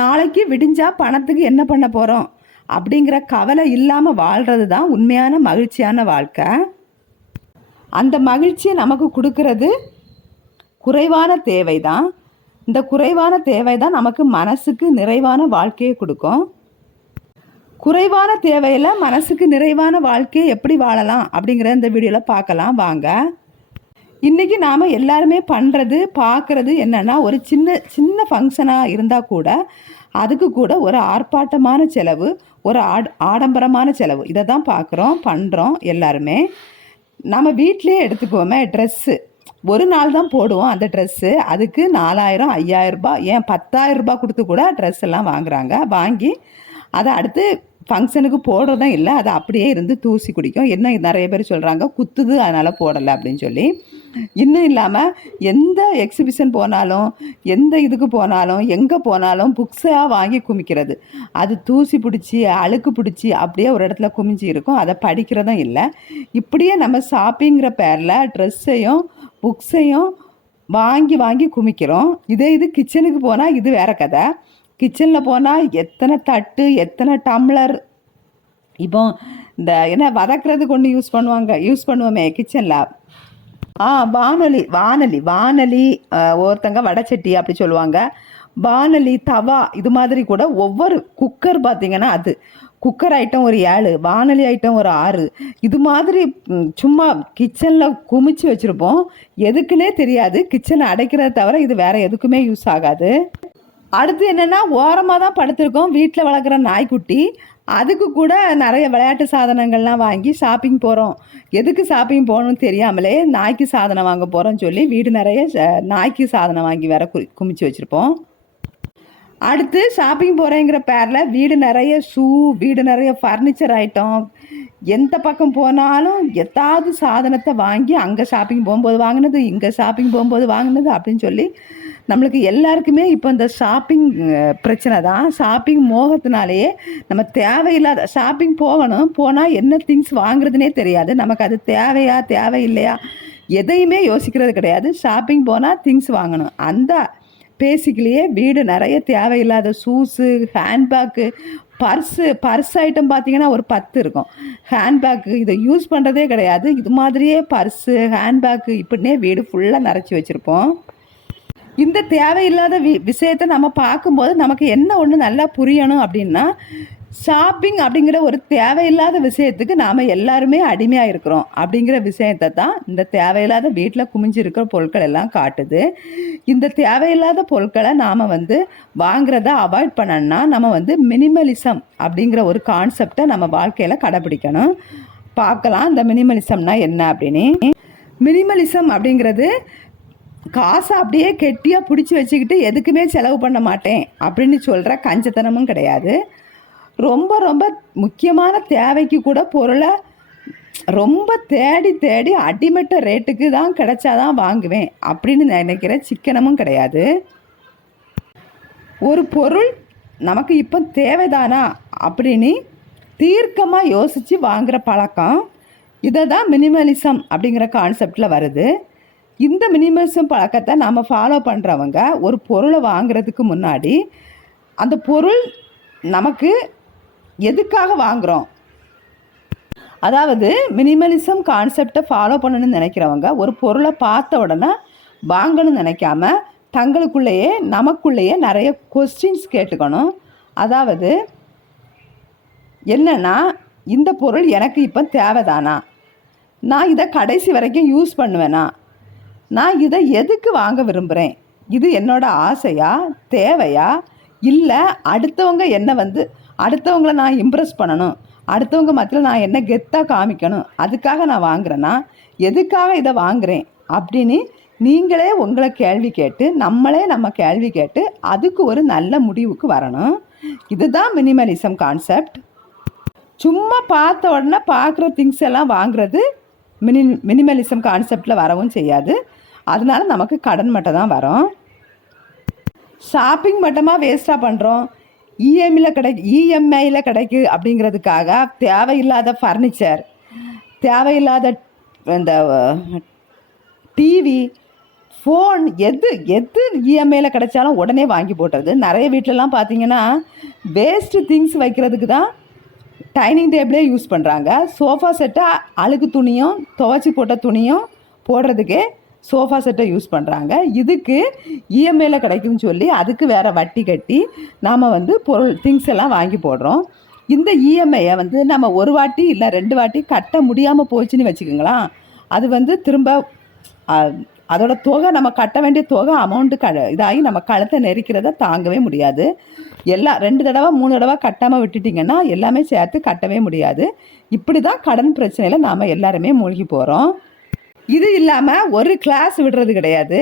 நாளைக்கு விடிஞ்சா பணத்துக்கு என்ன பண்ண போகிறோம் அப்படிங்கிற கவலை இல்லாமல் வாழ்கிறது தான் உண்மையான மகிழ்ச்சியான வாழ்க்கை. அந்த மகிழ்ச்சியை நமக்கு கொடுக்கறது குறைவான தேவை தான். இந்த குறைவான தேவை தான் நமக்கு மனசுக்கு நிறைவான வாழ்க்கையை கொடுக்கும். குறைவான தேவையில் மனசுக்கு நிறைவான வாழ்க்கையை எப்படி வாழலாம் அப்படிங்கிற இந்த வீடியோவில் பார்க்கலாம் வாங்க. இன்றைக்கி நாம் எல்லாருமே பண்ணுறது பார்க்குறது என்னென்னா, ஒரு சின்ன சின்ன ஃபங்க்ஷனாக இருந்தால் கூட அதுக்கு கூட ஒரு ஆர்ப்பாட்டமான செலவு, ஒரு ஆடம்பரமான செலவு, இதை தான் பார்க்குறோம் பண்ணுறோம் எல்லாருமே. நம்ம வீட்டிலே எடுத்துக்குவோமே, ட்ரெஸ்ஸு ஒரு நாள் தான் போடுவோம். அந்த ட்ரெஸ்ஸு அதுக்கு 4000 5000 ரூபாய், ஏன் 10,000 ரூபாய் கொடுத்து கூட ட்ரெஸ் எல்லாம் வாங்குகிறாங்க. வாங்கி அதை அடுத்து ஃபங்க்ஷனுக்கு போடுறதும் இல்லை, அது அப்படியே இருந்து தூசி குடிக்கும். என்ன நிறைய பேர் சொல்கிறாங்க, குத்துது அதனால் போடலை அப்படின்னு சொல்லி. இன்னும் இல்லாமல் எந்த எக்ஸிபிஷன் போனாலும், எந்த இதுக்கு போனாலும், எங்கே போனாலும் புக்ஸாக வாங்கி குமிக்கிறது. அது தூசி பிடிச்சி அழுக்கு பிடிச்சி அப்படியே ஒரு இடத்துல குமிஞ்சி இருக்கும். அதை படிக்கிறதும் இல்லை. இப்படியே நம்ம ஷாப்பிங்கிற பேரில் ட்ரெஸ்ஸையும் புக்ஸையும் வாங்கி வாங்கி குமிக்கிறோம். இது கிச்சனுக்கு போனால் இது வேறு கதை. கிச்சனில் போனால் எத்தனை தட்டு, எத்தனை டம்ளர். இப்போ இந்த என்ன வதக்கிறதுக்கு ஒன்று யூஸ் பண்ணுவோமே கிச்சனில், வானொலி, ஒருத்தங்க வடைச்சட்டி அப்படி சொல்லுவாங்க, வானொலி, தவா, இது மாதிரி கூட ஒவ்வொரு குக்கர் பார்த்திங்கன்னா அது குக்கர் ஐட்டம் ஒரு 7, வானொலி ஐட்டம் ஒரு 6, இது மாதிரி சும்மா கிச்சனில் குமிச்சு வச்சுருப்போம். எதுக்குன்னே தெரியாது. கிச்சனை அடைக்கிறத தவிர இது வேறு எதுக்குமே யூஸ் ஆகாது. அடுத்து என்னென்னா, ஓரமாக தான் படுத்திருக்கோம் வீட்டில் வளர்க்குற நாய்க்குட்டி. அதுக்கு கூட நிறைய விளையாட்டு சாதனங்கள்லாம் வாங்கி ஷாப்பிங் போகிறோம். எதுக்கு ஷாப்பிங் போகணும்னு தெரியாமலே நாய்க்கு சாதனம் வாங்க போகிறோன்னு சொல்லி வீடு நிறைய நாய்க்கு சாதனம் வாங்கி வேற குமிச்சு வச்சுருப்போம். அடுத்து ஷாப்பிங் போகிறேங்கிற பேரில் வீடு நிறைய வீடு நிறைய ஃபர்னிச்சர் ஐட்டம், எந்த பக்கம் போனாலும் எதாவது சாதனத்தை வாங்கி அங்கே ஷாப்பிங் போகும்போது வாங்கினது, இங்கே ஷாப்பிங் போகும்போது வாங்கினது அப்படின்னு சொல்லி நம்மளுக்கு எல்லாருக்குமே இப்போ இந்த ஷாப்பிங் பிரச்சனை தான். ஷாப்பிங் மோகத்தினாலேயே நம்ம தேவையில்லாத ஷாப்பிங் போனால் என்ன திங்ஸ் வாங்குறதுனே தெரியாது. நமக்கு அது தேவையில்லையா எதையுமே யோசிக்கிறது கிடையாது. ஷாப்பிங் போனால் திங்ஸ் வாங்கணும். அந்த பேசிக்கலையே வீடு நிறைய தேவையில்லாத ஷூஸு, ஹேண்ட்பேக்கு, பர்ஸ் ஐட்டம் பார்த்திங்கன்னா ஒரு 10 இருக்கும். ஹேண்ட்பேக்கு இதை யூஸ் பண்ணுறதே கிடையாது. இது மாதிரியே பர்ஸு, ஹேண்ட்பேக்கு இப்படின்னே வீடு ஃபுல்லாக நிறச்சி வச்சுருப்போம். இந்த தேவையில்லாத விஷயத்தை நம்ம பார்க்கும்போது நமக்கு என்ன ஒன்று நல்லா புரியணும் அப்படின்னா, ஷாப்பிங் அப்படிங்கிற ஒரு தேவையில்லாத விஷயத்துக்கு நாம் எல்லாருமே அடிமையாக இருக்கிறோம் அப்படிங்கிற விஷயத்தை தான் இந்த தேவையில்லாத வீட்டில் குமிஞ்சிருக்கிற பொருட்கள் எல்லாம் காட்டுது. இந்த தேவையில்லாத பொருட்களை நாம் வாங்குறத அவாய்ட் பண்ணணும்னா நம்ம மினிமலிசம் அப்படிங்கிற ஒரு கான்செப்டை நம்ம வாழ்க்கையில் கடைப்பிடிக்கணும். பார்க்கலாம் இந்த மினிமலிசம்னா என்ன அப்படின்னு. மினிமலிசம் அப்படிங்கிறது காசை அப்படியே கெட்டியாக பிடிச்சி வச்சுக்கிட்டு எதுக்குமே செலவு பண்ண மாட்டேன் அப்படின்னு சொல்கிற கஞ்சத்தனமும் கிடையாது. ரொம்ப ரொம்ப முக்கியமான தேவைக்கு கூட பொருளை ரொம்ப தேடி அடிமட்ட ரேட்டுக்கு தான் கிடைச்சாதான் வாங்குவேன் அப்படின்னு நினைக்கிற சிக்கனமும் கிடையாது. ஒரு பொருள் நமக்கு இப்போ தேவைதானா அப்படின்னு தீர்க்கமாக யோசித்து வாங்குகிற பழக்கம், இதை தான் மினிமலிசம் அப்படிங்கிற கான்செப்டில் வருது. இந்த மினிமலிசம் பழக்கத்தை நாம் ஃபாலோ பண்ணுறவங்க ஒரு பொருளை வாங்குறதுக்கு முன்னாடி அந்த பொருள் நமக்கு எதுக்காக வாங்குகிறோம், அதாவது மினிமலிசம் கான்செப்டை ஃபாலோ பண்ணணும்னு நினைக்கிறவங்க ஒரு பொருளை பார்த்த உடனே வாங்கணும்னு நினைக்காம நமக்குள்ளேயே நிறைய கொஸ்டின்ஸ் கேட்டுக்கணும். அதாவது என்னென்னா, இந்த பொருள் எனக்கு இப்போ தேவைதானா, நான் இதை கடைசி வரைக்கும் யூஸ் பண்ணுவேனா, நான் இதை எதுக்கு வாங்க விரும்புகிறேன், இது என்னோட ஆசையா தேவையா, இல்லை அடுத்தவங்களை நான் இம்ப்ரெஸ் பண்ணணும், அடுத்தவங்க மத்தியில் நான் என்ன கெத்தாக காமிக்கணும், அதுக்காக நான் வாங்குறேன்னா, எதுக்காக இதை வாங்குகிறேன் அப்படின்னு நீங்களே உங்களை கேள்வி கேட்டு நம்ம கேள்வி கேட்டு அதுக்கு ஒரு நல்ல முடிவுக்கு வரணும். இதுதான் மினிமலிசம் கான்செப்ட். சும்மா பார்த்த உடனே பார்க்குற திங்ஸ் எல்லாம் வாங்குறது மினிமலிசம் கான்செப்டில் வரவும் செய்யாது. அதனால நமக்கு கடன் மட்டும் தான் வரும். ஷாப்பிங் மட்டுமா வேஸ்ட்டாக பண்ணுறோம். இஎம்ஐயில் கிடைக்கு அப்படிங்கிறதுக்காக தேவையில்லாத ஃபர்னிச்சர், தேவையில்லாத இந்த டிவி, ஃபோன் எது எது இஎம்ஐயில் கிடைச்சாலும் உடனே வாங்கி போட்டுறது. நிறைய வீட்டிலலாம் பார்த்தீங்கன்னா வேஸ்ட்டு திங்ஸ் வைக்கிறதுக்கு தான் டைனிங் டேபிளே யூஸ் பண்ணுறாங்க. சோஃபா செட்டை அழுக்கு துணியும் துவைச்சி போட்ட துணியும் போடுறதுக்கே சோஃபா செட்டை யூஸ் பண்ணுறாங்க. இதுக்கு இஎம்ஐயில் கிடைக்குதுன்னு சொல்லி அதுக்கு வேறு வட்டி கட்டி நாம் வந்து திங்ஸ் எல்லாம் வாங்கி போடுறோம். இந்த இஎம்ஐயை வந்து நம்ம ஒரு வாட்டி இல்லை 2 வாட்டி கட்ட முடியாமல் போச்சுன்னு வச்சுக்கோங்களேன், அது வந்து திரும்ப அதோட தொகை, நம்ம கட்ட வேண்டிய தொகை அமௌண்ட்டு இதாகி நம்ம கழுத்தை நெரிக்கிறத தாங்கவே முடியாது. எல்லாம் 2 தடவை 3 தடவை கட்டாமல் விட்டுட்டிங்கன்னா எல்லாமே சேர்த்து கட்டவே முடியாது. இப்படி தான் கடன் பிரச்சனையில் நாம் எல்லாருமே மூழ்கி போகிறோம். இது இல்லாமல் ஒரு கிளாஸ் விடுறது கிடையாது.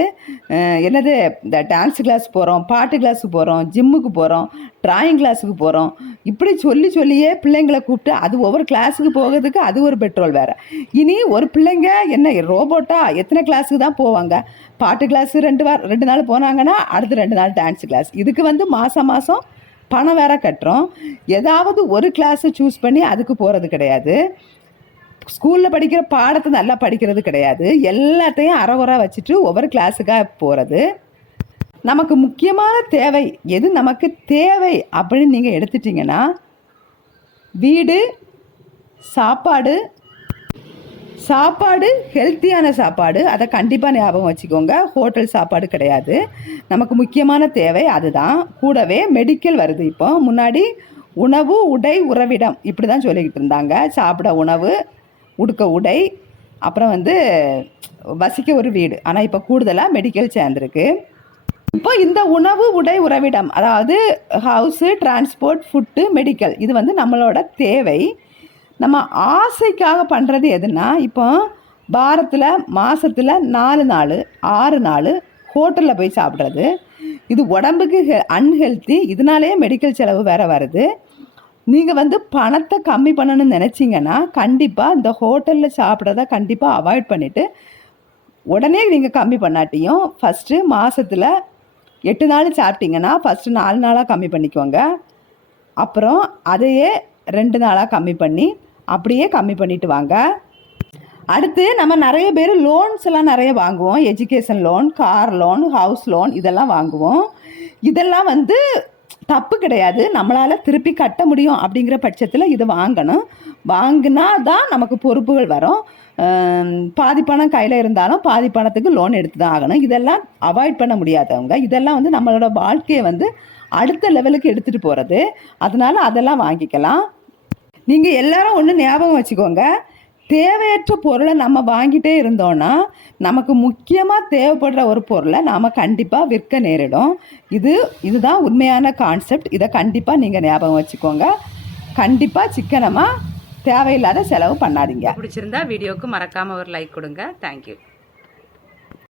என்னது, இந்த டான்ஸ் கிளாஸ் போகிறோம், பாட்டு கிளாஸுக்கு போகிறோம், ஜிம்முக்கு போகிறோம், ட்ராயிங் கிளாஸுக்கு போகிறோம். இப்படி சொல்லியே பிள்ளைங்களை கூப்பிட்டு அது ஒவ்வொரு கிளாஸுக்கு போகிறதுக்கு அது ஒரு பெட்ரோல் வேறு. இனி ஒரு பிள்ளைங்க என்ன ரோபோட்டா எத்தனை கிளாஸுக்கு தான் போவாங்க? பாட்டு கிளாஸு 2 நாள் போனாங்கன்னா அடுத்து 2 நாள் டான்ஸ் கிளாஸ். இதுக்கு வந்து மாதம் பணம் வேற கட்டுறோம். ஏதாவது ஒரு கிளாஸை சூஸ் பண்ணி அதுக்கு போகிறது கிடையாது. ஸ்கூலில் படிக்கிற பாடத்தை நல்லா படிக்கிறது கிடையாது. எல்லாத்தையும் அறகுறை வச்சுட்டு ஒவ்வொரு கிளாஸுக்காக போகிறது. நமக்கு முக்கியமான தேவை எது நமக்கு தேவை அப்படின்னு நீங்கள் எடுத்துட்டிங்கன்னா, வீடு, சாப்பாடு ஹெல்த்தியான சாப்பாடு, அதை கண்டிப்பாக ஞாபகம் வச்சுக்கோங்க. ஹோட்டல் சாப்பாடு கிடையாது. நமக்கு முக்கியமான தேவை அதுதான். கூடவே மெடிக்கல் வருது. இப்போ முன்னாடி உணவு, உடை, உறவிடம் இப்படி தான் சொல்லிக்கிட்டு இருந்தாங்க. சாப்பிட உணவு, உடுக்க உடை, அப்புறம் வந்து வசிக்க ஒரு வீடு. ஆனால் இப்போ கூடுதலாக மெடிக்கல் சேர்ந்துருக்கு. இப்போ இந்த உணவு, உடை, உறவிடம், அதாவது ஹவுஸு, டிரான்ஸ்போர்ட், ஃபுட்டு, மெடிக்கல், இது வந்து நம்மளோட தேவை. நம்ம ஆசைக்காக பண்ணுறது எதுனா, இப்போ வாரத்தில் மாதத்தில் 4 நாள் 6 நாள் ஹோட்டலில் போய் சாப்பிட்றது. இது உடம்புக்கு அன்ஹெல்த்தி. இதனாலேயே மெடிக்கல் செலவு வேறு வருது. நீங்கள் வந்து பணத்தை கம்மி பண்ணணும்னு நினச்சிங்கன்னா கண்டிப்பாக இந்த ஹோட்டலில் சாப்பிட்றத கண்டிப்பாக அவாய்ட் பண்ணிவிட்டு, உடனே நீங்கள் கம்மி பண்ணாட்டியும் ஃபஸ்ட்டு மாதத்தில் 8 நாள் சாப்பிட்டீங்கன்னா ஃபஸ்ட்டு 4 நாளாக கம்மி பண்ணிக்கோங்க. அப்புறம் அதையே 2 நாளாக கம்மி பண்ணி அப்படியே கம்மி பண்ணிட்டு வாங்க. அடுத்து நம்ம நிறைய பேர் லோன்ஸ் எல்லாம் நிறைய வாங்குவோம். Education loan, car loan, house loan இதெல்லாம் வாங்குவோம். இதெல்லாம் வந்து தப்பு கிடையாது. நம்மளால் திருப்பி கட்ட முடியும் அப்படிங்கிற பட்சத்தில் இது வாங்கணும். வாங்கினா தான் நமக்கு பொறுப்புகள் வரும். பாதி பணம் கையில் இருந்தாலும் பாதி பணத்துக்கு லோன் எடுத்து தான் ஆகணும். இதெல்லாம் அவாய்ட் பண்ண முடியாதவங்க. இதெல்லாம் வந்து நம்மளோட வாழ்க்கையை வந்து அடுத்த லெவலுக்கு எடுத்துகிட்டு போகிறது. அதனால் அதெல்லாம் வாங்கிக்கலாம். நீங்கள் எல்லாரும் ஒன்று ஞாபகம் வச்சுக்கோங்க, தேவையற்ற பொருளை நம்ம வாங்கிட்டே இருந்தோன்னா நமக்கு முக்கியமாக தேவைப்படுற ஒரு பொருளை நாம் கண்டிப்பாக விற்க நேரிடும். இதுதான் உண்மையான கான்செப்ட். இதை கண்டிப்பாக நீங்கள் ஞாபகம் வச்சுக்கோங்க. கண்டிப்பாக சிக்கனமாக தேவையில்லாத செலவு பண்ணாதீங்க. பிடிச்சிருந்தா வீடியோவுக்கு மறக்காமல் ஒரு லைக் கொடுங்க. தேங்க்யூ.